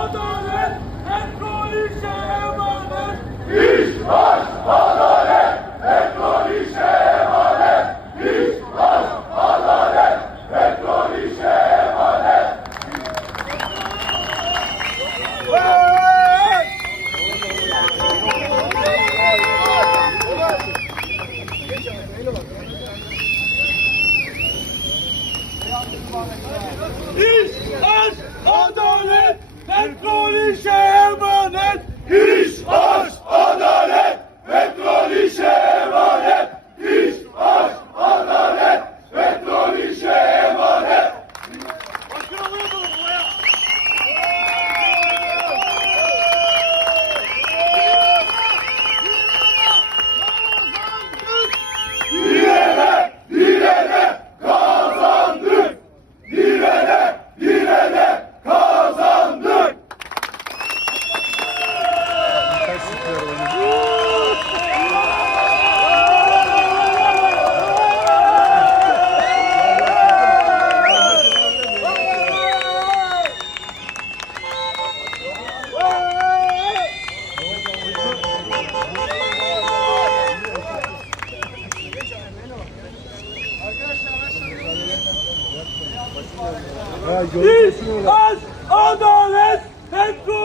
adalet, petrol işe emanet. İş, aşk, adalet, petrol işe emanet. İş, aşk, adalet, petrol işe emanet. İş, aşk, adalet, petrol işe Biz az adalet hep bu